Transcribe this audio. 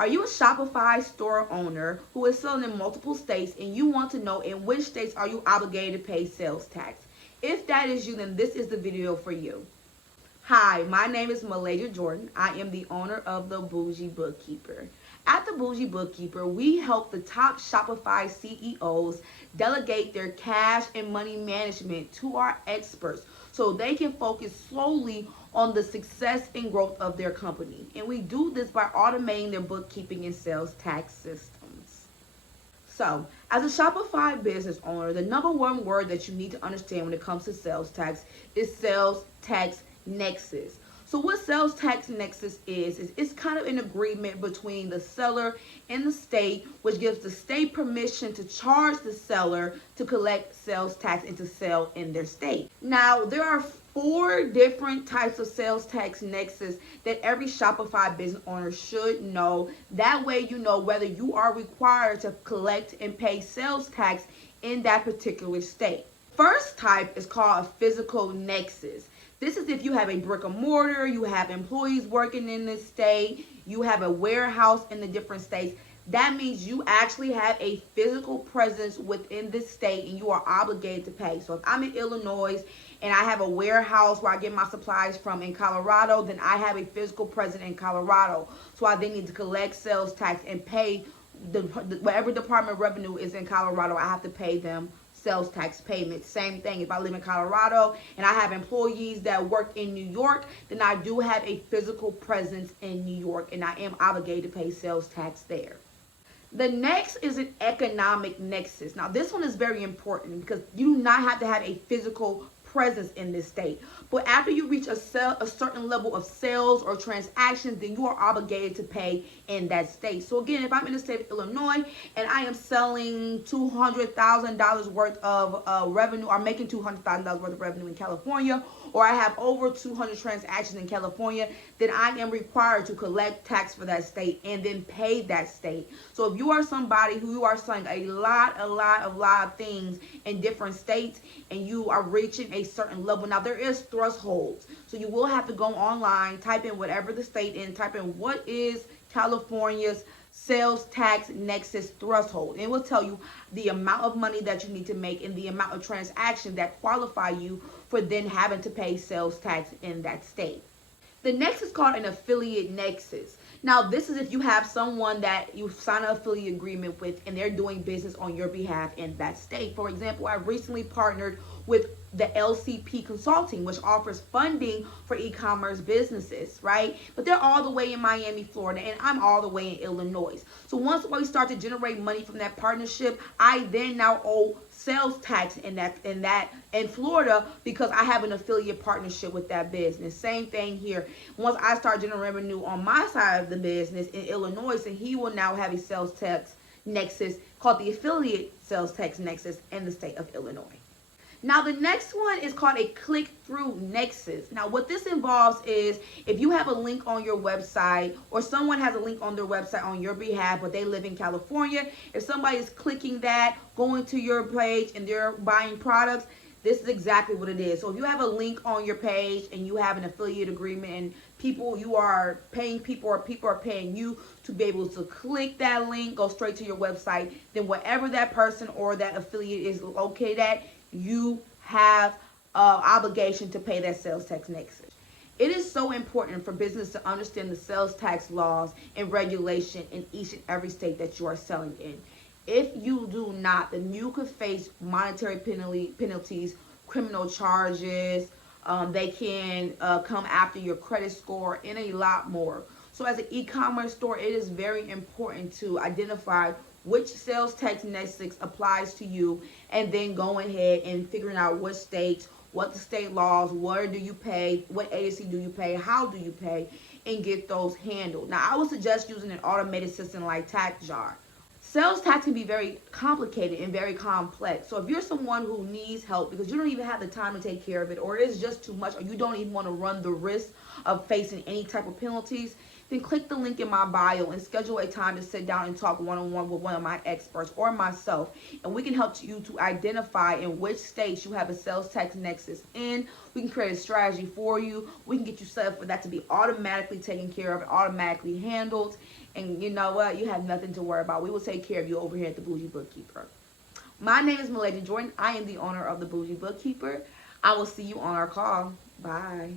Are you a Shopify store owner who is selling in multiple states and you want to know in which states are you obligated to pay sales tax? If that is you, then this is the video for you. Hi, my name is Malaysia Jordan. I am the owner of the Boujee Bookkeeper. At the Boujee Bookkeeper, we help the top Shopify CEOs delegate their cash and money management to our experts so they can focus solely on the success and growth of their company. And we do this by automating their bookkeeping and sales tax systems. So, as a Shopify business owner, the number one word that you need to understand when it comes to sales tax is sales tax nexus. So what sales tax nexus is it's kind of an agreement between the seller and the state, which gives the state permission to charge the seller to collect sales tax and to sell in their state. Now, there are 4 different types of sales tax nexus that every Shopify business owner should know. That way you know whether you are required to collect and pay sales tax in that particular state. First type is called a physical nexus. This is if you have a brick and mortar, you have employees working in the state, you have a warehouse in the different states. That means you actually have a physical presence within the state and you are obligated to pay. So if I'm in Illinois and I have a warehouse where I get my supplies from in Colorado, then I have a physical presence in Colorado. So I then need to collect sales tax and pay whatever Department of Revenue is in Colorado. I have to pay them sales tax payments. Same thing if I live in Colorado and I have employees that work in New York, then I do have a physical presence in New York and I am obligated to pay sales tax there. The next is an economic nexus. Now this one is very important because you do not have to have a physical presence in this state, but after you reach a certain level of sales or transactions, then you are obligated to pay in that state. So again, if I'm in the state of Illinois and I am selling $200,000 worth of revenue, or making $200,000 worth of revenue in California, or I have over 200 transactions in California, then I am required to collect tax for that state and then pay that state. So if you are somebody who you are selling a lot of things in different states and you are reaching a certain level, now there is thresholds. So you will have to go online, type in whatever the state in, type in what is California's sales tax nexus threshold. And it will tell you the amount of money that you need to make and the amount of transactions that qualify you for then having to pay sales tax in that state. The next is called an affiliate nexus. Now, this is if you have someone that you sign an affiliate agreement with and they're doing business on your behalf in that state. For example, I recently partnered with the LCP Consulting, which offers funding for e-commerce businesses, right? But they're all the way in Miami, Florida, and I'm all the way in Illinois. So once we start to generate money from that partnership, I then now owe sales tax in Florida because I have an affiliate partnership with that business. Same thing here. Once I start generating revenue on my side of the business in Illinois, and he will now have a sales tax nexus called the affiliate sales tax nexus in the state of Illinois. Now the next one is called a click-through nexus. Now what this involves is if you have a link on your website or someone has a link on their website on your behalf, but they live in California, if somebody is clicking that, going to your page and they're buying products, this is exactly what it is. So if you have a link on your page and you have an affiliate agreement and you are paying people or people are paying you to be able to click that link, go straight to your website, then whatever that person or that affiliate is located at, you have obligation to pay that sales tax nexus. It is so important for business to understand the sales tax laws and regulation in each and every state that you are selling in. If you do not, then you could face monetary penalties, criminal charges. They can come after your credit score and a lot more. So as an e-commerce store, it is very important to identify which sales tax nexus applies to you and then going ahead and figuring out what states, what the state laws, where do you pay, what agency do you pay, how do you pay, and get those handled. Now, I would suggest using an automated system like TaxJar. Sales tax can be very complicated and very complex. So if you're someone who needs help because you don't even have the time to take care of it, or it is just too much, or you don't even want to run the risk of facing any type of penalties, then click the link in my bio and schedule a time to sit down and talk one-on-one with one of my experts or myself, and we can help you to identify in which states you have a sales tax nexus in. We can create a strategy for you. We can get you set up for that to be automatically taken care of and automatically handled, and you know what, you have nothing to worry about. We will take care of you over here at the Boujee Bookkeeper. My name is Milady Jordan. I am the owner of the Boujee Bookkeeper. I will see you on our call. Bye.